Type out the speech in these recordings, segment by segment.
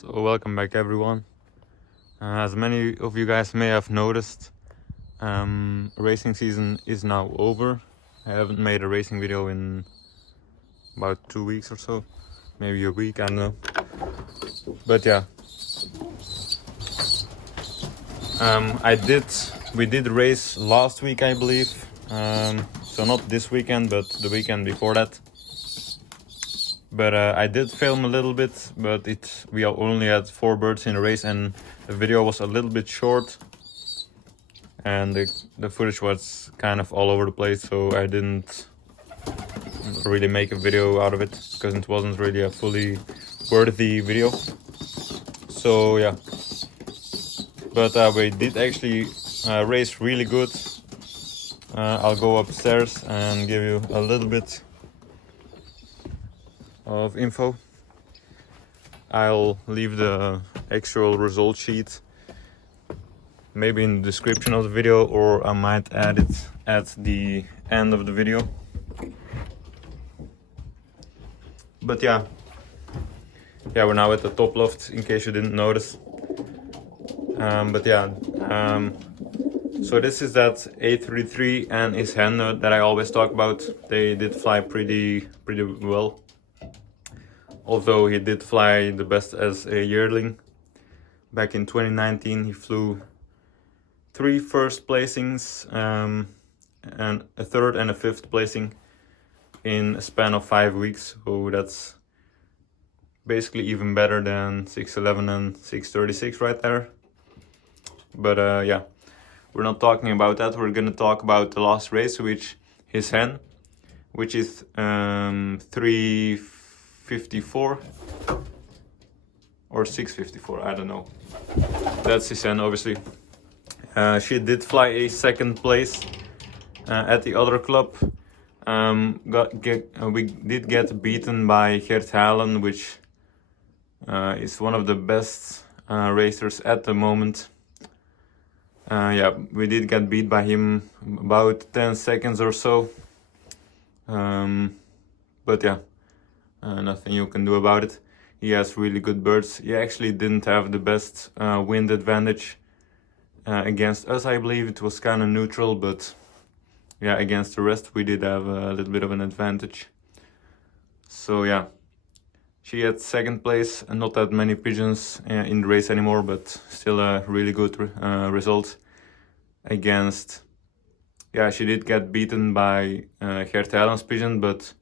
So welcome back everyone. As many of you guys may have noticed, racing season is now over. I haven't made a racing video in about 2 weeks or so, maybe a week, I don't know. But yeah, we did race last week, I believe. So not this weekend, but the weekend before that. But I did film a little bit, but we only had 4 birds in the race and the video was a little bit short. And the footage was kind of all over the place, so I didn't really make a video out of it because it wasn't really a fully worthy video. So yeah, but we did actually race really good. I'll go upstairs and give you a little bit of info. I'll leave the actual result sheet maybe in the description of the video, or I might add it at the end of the video. But yeah, we're now at the top loft in case you didn't notice. But yeah, so this is that A33 and his hen that I always talk about. They did fly pretty well, although he did fly the best as a yearling. Back in 2019 he flew 3 first placings and a 3rd and a 5th placing in a span of 5 weeks, so that's basically even better than 611 and 636 right there. But yeah, we're not talking about that. We're gonna talk about the last race, which his hen, which is 354 or 654, I don't know. That's his hen, obviously. She did fly a 2nd place at the other club. We did get beaten by Gert Halen, which is one of the best racers at the moment. Yeah, we did get beat by him about 10 seconds or so. But yeah, nothing you can do about it. He has really good birds. He actually didn't have the best wind advantage against us. I believe it was kind of neutral, but yeah, against the rest we did have a little bit of an advantage. So yeah, she had 2nd place and not that many pigeons in the race anymore, but still a really good result against, yeah, she did get beaten by Gert Halen's pigeon, but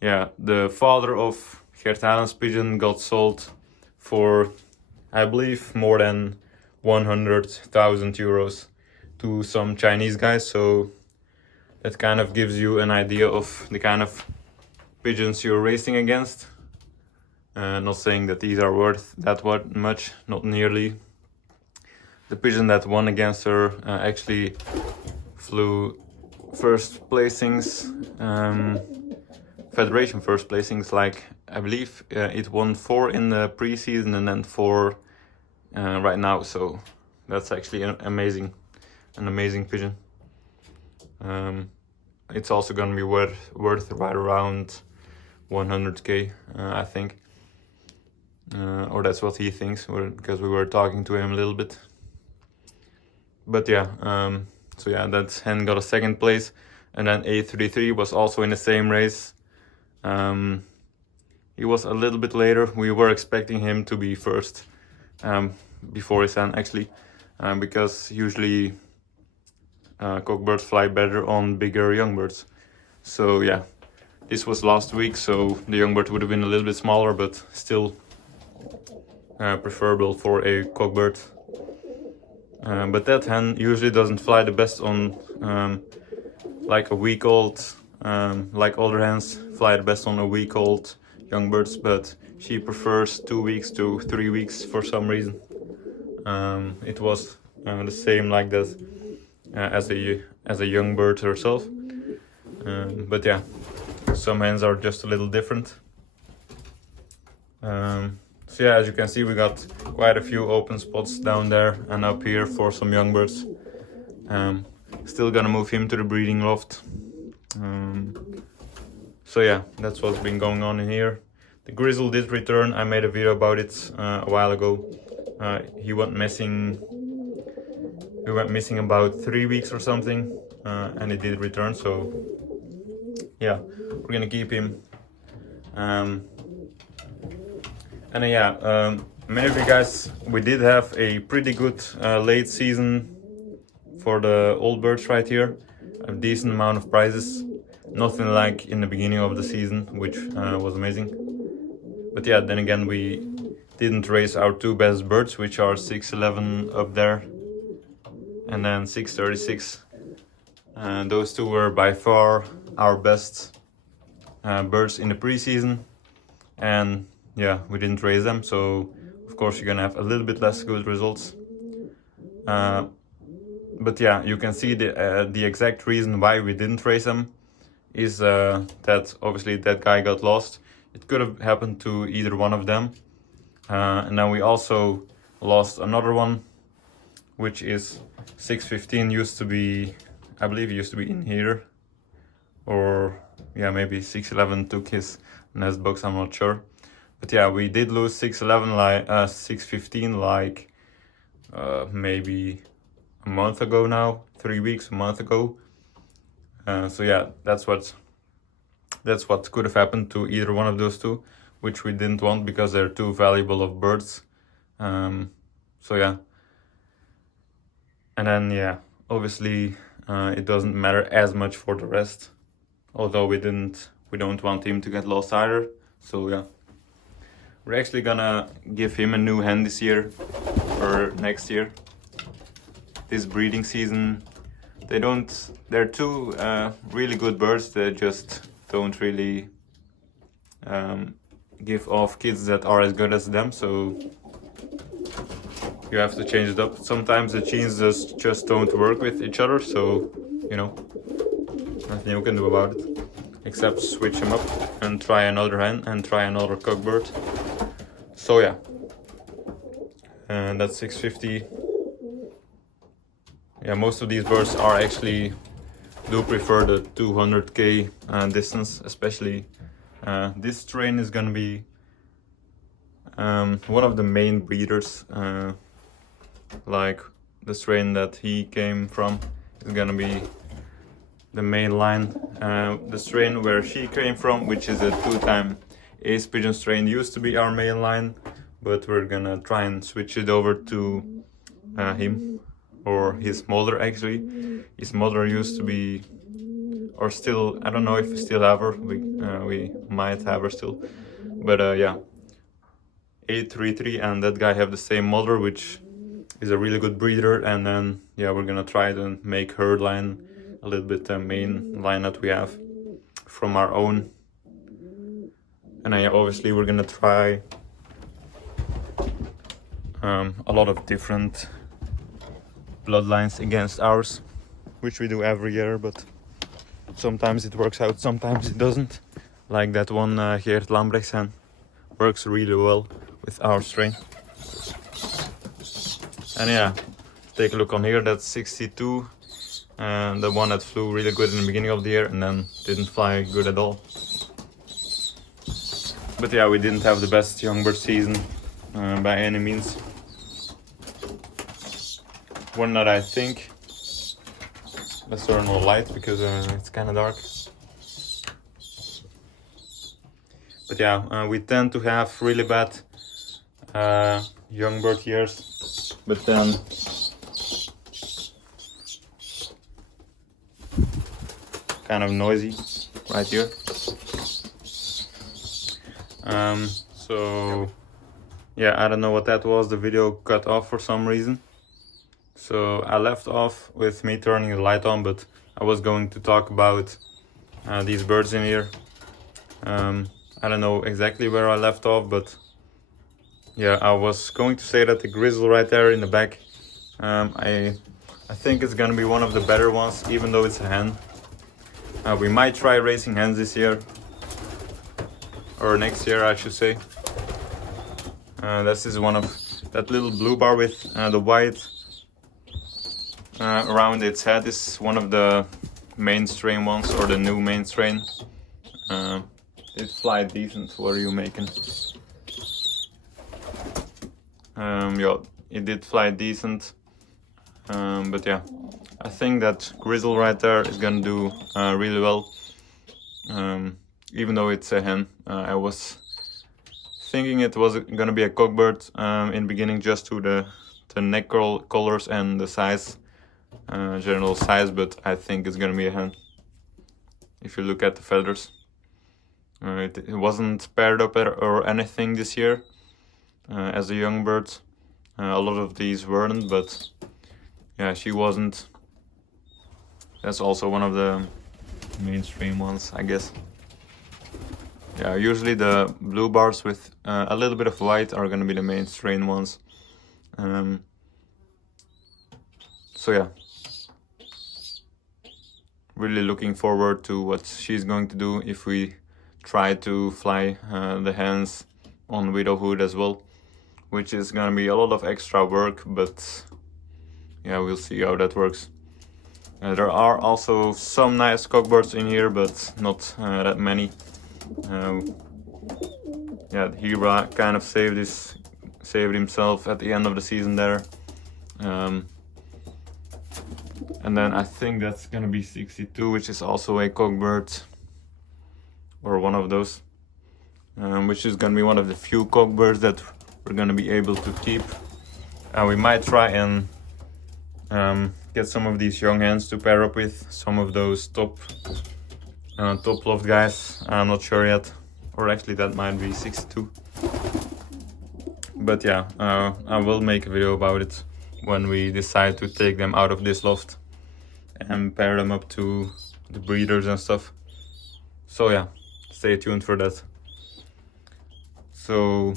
yeah, the father of Gert Halen's pigeon got sold for, I believe, more than 100,000 euros to some Chinese guys, so that kind of gives you an idea of the kind of pigeons you're racing against. Not saying that these are worth that much, not nearly. The pigeon that won against her actually flew first placings, Federation first placings, like I believe it won 4 in the preseason and then 4 right now, so that's actually an amazing pigeon. It's also gonna be worth right around 100k, I think, or that's what he thinks, because we were talking to him a little bit. But yeah, so yeah, that hen got a 2nd place, and then A33 was also in the same race. He was a little bit later. We were expecting him to be first before his hen, actually, because usually cockbirds fly better on bigger young birds. So yeah, this was last week, so the young bird would have been a little bit smaller, but still preferable for a cockbird. But that hen usually doesn't fly the best on like a week old, like older hens fly the best on a week old young birds, but she prefers 2 weeks to 3 weeks for some reason. It was the same like that as a young bird herself. But yeah, some hens are just a little different. So yeah, as you can see, we got quite a few open spots down there and up here for some young birds. Still gonna move him to the breeding loft. So yeah, that's what's been going on in here. The grizzle did return. I made a video about it a while ago. He went missing. We went missing about 3 weeks or something, and he did return. So yeah, we're gonna keep him. And yeah, many of you guys, we did have a pretty good late season for the old birds right here. A decent amount of prizes. Nothing like in the beginning of the season, which was amazing. But yeah, then again, we didn't race our two best birds, which are 611 up there and then 636. Those two were by far our best birds in the preseason. And yeah, we didn't raise them, so of course you're gonna have a little bit less good results. But yeah, you can see the exact reason why we didn't raise them is that obviously that guy got lost. It could have happened to either one of them. And then we also lost another one, which is 615. Used to be, I believe it used to be in here, or yeah, maybe 611 took his nest box, I'm not sure. But yeah, we did lose 611 like 615 like maybe a month ago now, 3 weeks, a month ago. So yeah, that's what could have happened to either one of those two, which we didn't want because they're too valuable of birds. So yeah, and then yeah, obviously it doesn't matter as much for the rest, although we don't want him to get lost either. So yeah, we're actually gonna give him a new hen this year or next year. This breeding season, they're two really good birds that just don't really give off kids that are as good as them, so you have to change it up. Sometimes the genes just don't work with each other, so you know, nothing you can do about it except switch them up and try another hen and try another cock bird. So yeah, and that's 650. Yeah, most of these birds are actually do prefer the 200k distance, especially this strain is gonna be one of the main breeders. Like the strain that he came from is gonna be the main line. The strain where she came from, which is a 2-time ace pigeon strain, used to be our main line, but we're gonna try and switch it over to him, or his mother actually. His mother used to be, or still, I don't know if we still have her, we might have her still, but yeah, 833 and that guy have the same mother, which is a really good breeder. And then yeah, we're gonna try to make her line a little bit the main line that we have from our own. And obviously we're gonna try a lot of different bloodlines against ours, which we do every year, but sometimes it works out, sometimes it doesn't. Like that one Geert Lambrechtsen works really well with our strain. And yeah, take a look on here, that's 62, and the one that flew really good in the beginning of the year and then didn't fly good at all. But yeah, we didn't have the best young bird season by any means. One that I think, let's turn on the light because it's kind of dark. But yeah, we tend to have really bad young bird years, but then kind of noisy right here. So yeah, I don't know what that was, the video cut off for some reason. So I left off with me turning the light on, but I was going to talk about these birds in here. I don't know exactly where I left off, but yeah, I was going to say that the grizzle right there in the back, I think it's gonna be one of the better ones, even though it's a hen. We might try racing hens this year, or next year I should say. This is one of that little blue bar with the white around its head is one of the main strain ones, or the new main strain. did fly decent. What are you making? Yeah, it did fly decent. But yeah, I think that Grizzle right there is gonna do really well. Even though it's a hen, I was thinking it was gonna be a cockbird in the beginning, just to the neck colors and the size, general size, but I think it's gonna be a hen. If you look at the feathers, it wasn't paired up or anything this year as a young bird. A lot of these weren't, but yeah, she wasn't. That's also one of the mainstream ones, I guess. Yeah, usually the blue bars with a little bit of white are gonna be the mainstream ones. So yeah, really looking forward to what she's going to do if we try to fly the hens on widowhood as well, which is gonna be a lot of extra work, but yeah, we'll see how that works. There are also some nice cockbirds in here, but not that many. Yeah, Hira kind of saved himself at the end of the season there. And then I think that's gonna be 62, which is also a cockbird, or one of those, which is gonna be one of the few cockbirds that we're gonna be able to keep. We might try and get some of these young hens to pair up with some of those top loft guys. I'm not sure yet, or actually that might be 62. But yeah, I will make a video about it when we decide to take them out of this loft and pair them up to the breeders and stuff. So yeah, stay tuned for that. So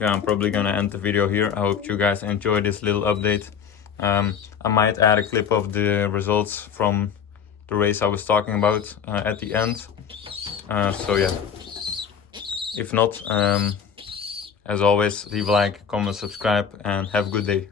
yeah, I'm probably gonna end the video here. I hope you guys enjoyed this little update. I might add a clip of the results from the race I was talking about at the end. So yeah, if not, as always, leave a like, comment, subscribe, and have a good day.